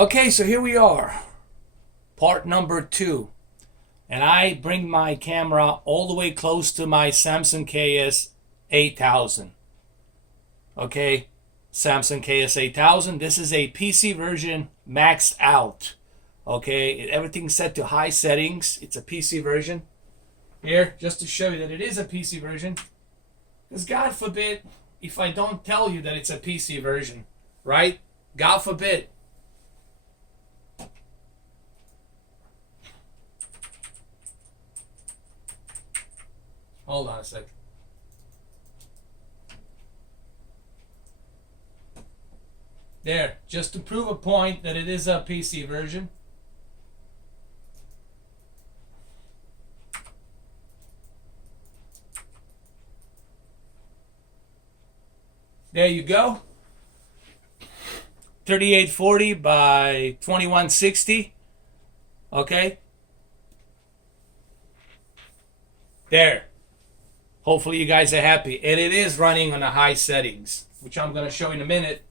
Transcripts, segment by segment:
Okay, so here we are, part number 2. And I bring my camera all the way close to my Samsung KS8000. Okay, Samsung KS8000. This is a PC version maxed out. Okay, everything's set to high settings. It's a PC version. Here, just to show you that it is a PC version. Because God forbid if I don't tell you that it's a PC version, right? God forbid. Hold on a sec. There, just to prove a point that it is a PC version. There you go. 3840 by 2160. Okay. There. Hopefully you guys are happy. And it is running on the high settings, which I'm going to show in a minute.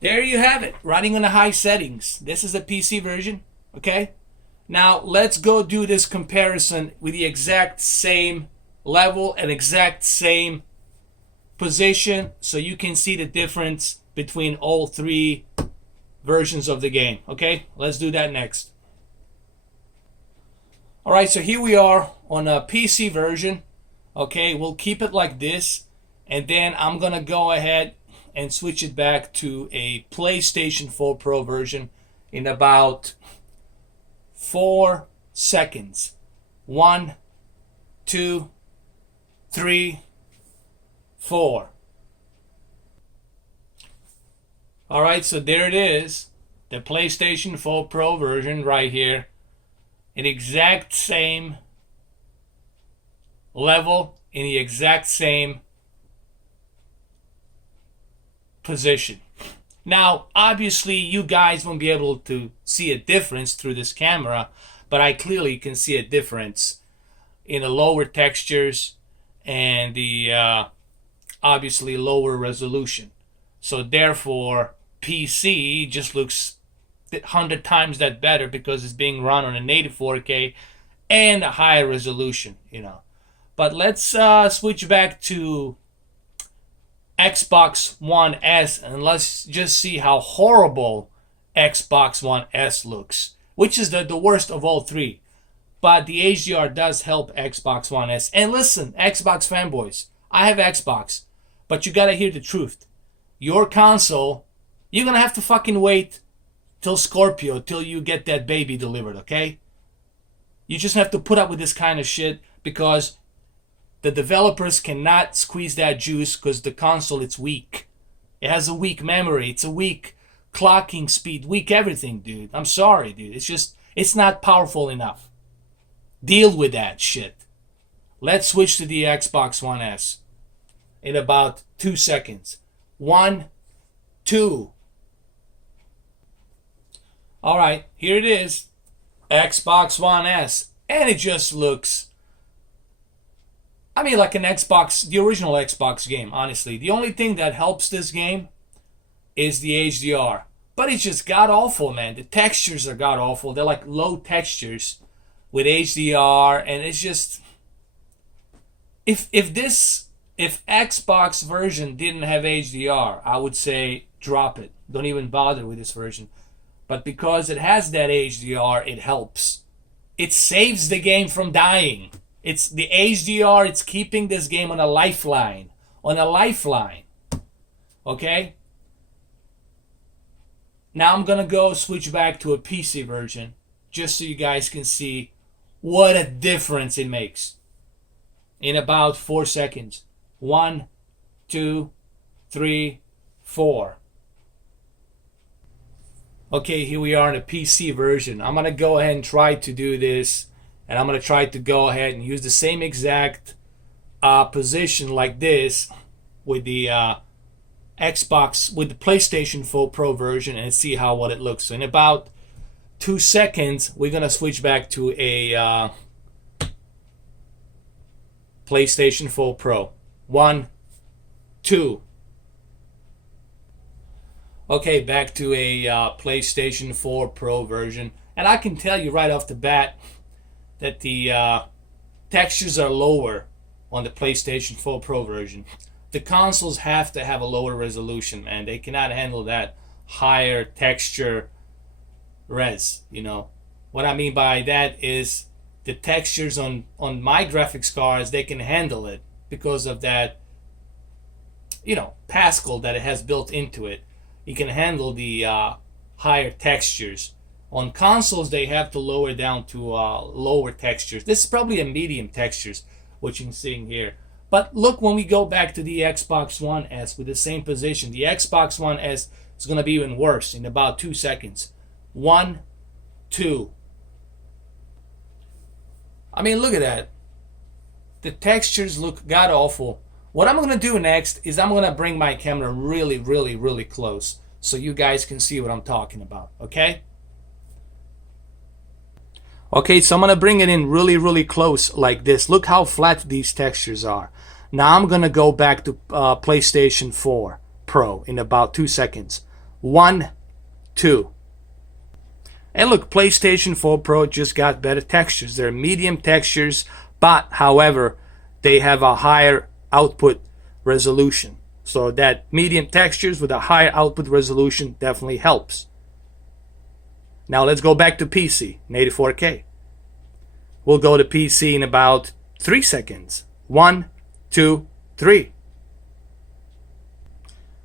There you have it, running on the high settings. This is a PC version, okay? Now, let's go do this comparison with the exact same level and exact same position so you can see the difference between all three versions of the game, okay? Let's do that next. All right, so here we are on a PC version, okay? We'll keep it like this, and then I'm going to go ahead and switch it back to a PlayStation 4 Pro version in about 4 seconds. 1, 2, 3, 4. All right, so there it is, the PlayStation 4 Pro version right here, in exact same level, in the exact same position. Now, obviously, you guys won't be able to see a difference through this camera, but I clearly can see a difference in the lower textures and the obviously lower resolution. So therefore, PC just looks 100 times that better because it's being run on an 84K and a higher resolution, you know. But let's switch back to Xbox One S and let's just see how horrible Xbox One S looks, which is the worst of all three. But the HDR does help Xbox One S. And listen, Xbox fanboys, I have Xbox, but you gotta hear the truth. Your console, you're gonna have to fucking wait till Scorpio, till you get that baby delivered, okay? You just have to put up with this kind of shit because the developers cannot squeeze that juice because the console, it's weak. It has a weak memory. It's a weak clocking speed, weak everything, dude. I'm sorry, dude. It's not powerful enough. Deal with that shit. Let's switch to the Xbox One S in about 2 seconds. 1, 2. All right, here it is. Xbox One S. And it just looks, I mean, like an Xbox, the original Xbox game, honestly. The only thing that helps this game is the HDR. But it's just god-awful, man. The textures are god-awful. They're like low textures with HDR. And it's just, if Xbox version didn't have HDR, I would say drop it. Don't even bother with this version. But because it has that HDR, it helps. It saves the game from dying. It's the HDR, it's keeping this game on a lifeline. On a lifeline. Okay? Now I'm going to go switch back to a PC version just so you guys can see what a difference it makes. In about 4 seconds. 1, 2, 3, 4. Okay, here we are in a PC version. I'm going to go ahead and try to do this. And I'm going to try to go ahead and use the same exact position like this with the Xbox, with the PlayStation 4 Pro version and see what it looks. So in about 2 seconds, we're going to switch back to a PlayStation 4 Pro. 1, 2. Okay, back to a PlayStation 4 Pro version. And I can tell you right off the bat that the textures are lower on the PlayStation 4 Pro version. The consoles have to have a lower resolution, man. They cannot handle that higher texture res, you know. What I mean by that is the textures on my graphics cards, they can handle it because of that, you know, Pascal that it has built into it. You can handle the higher textures. On consoles, they have to lower down to lower textures. This is probably a medium textures, what you can see here. But look, when we go back to the Xbox One S with the same position, the Xbox One S is going to be even worse in about 2 seconds. 1, 2. I mean, look at that. The textures look god awful. What I'm going to do next is I'm going to bring my camera really, really, really close so you guys can see what I'm talking about, okay? Okay, so I'm going to bring it in really, really close like this. Look how flat these textures are. Now I'm going to go back to PlayStation 4 Pro in about 2 seconds. 1, 2. And look, PlayStation 4 Pro just got better textures. They're medium textures, but however, they have a higher output resolution. So that medium textures with a higher output resolution definitely helps. Now let's go back to PC in 84K. We'll go to PC in about 3 seconds. 1, 2, 3.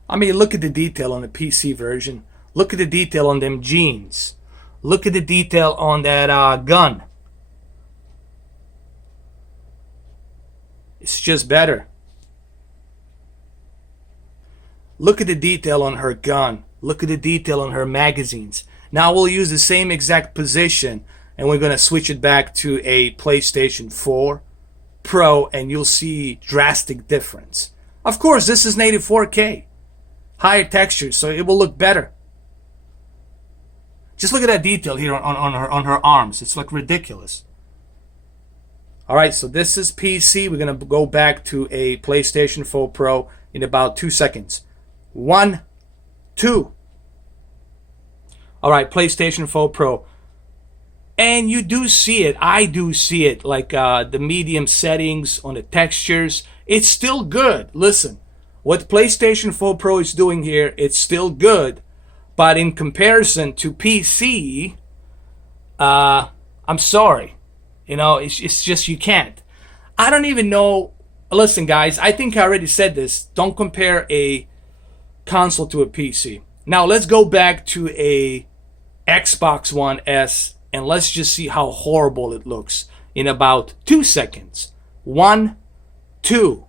I mean, look at the detail on the PC version. Look at the detail on them jeans. Look at the detail on that gun. It's just better. Look at the detail on her gun. Look at the detail on her magazines. Now we'll use the same exact position and we're going to switch it back to a PlayStation 4 Pro and you'll see drastic difference. Of course, this is native 4K. Higher textures, so it will look better. Just look at that detail here on her arms. It's like ridiculous. Alright, so this is PC. We're going to go back to a PlayStation 4 Pro in about 2 seconds. 1, 2. Alright, PlayStation 4 Pro. And you do see it. I do see it. Like the medium settings on the textures. It's still good. Listen, what PlayStation 4 Pro is doing here, it's still good. But in comparison to PC, I'm sorry. You know, it's just you can't. I don't even know. Listen, guys, I think I already said this. Don't compare a console to a PC. Now, let's go back to a Xbox One S and let's just see how horrible it looks in about 2 seconds. 1, 2.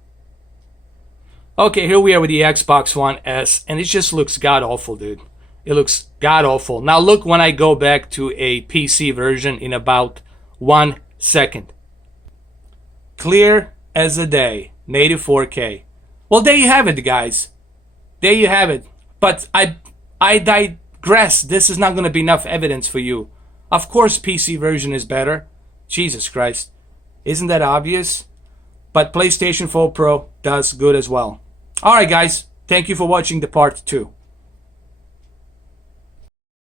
Okay, here we are with the Xbox One S, and it just looks god-awful, dude. It looks god-awful. Now look when I go back to a PC version in about 1 second. Clear as a day. Native 4K. Well, there you have it, guys. There you have it. But I digress. This is not going to be enough evidence for you. Of course, PC version is better. Jesus Christ. Isn't that obvious? But PlayStation 4 Pro does good as well. Alright, guys. Thank you for watching the part 2.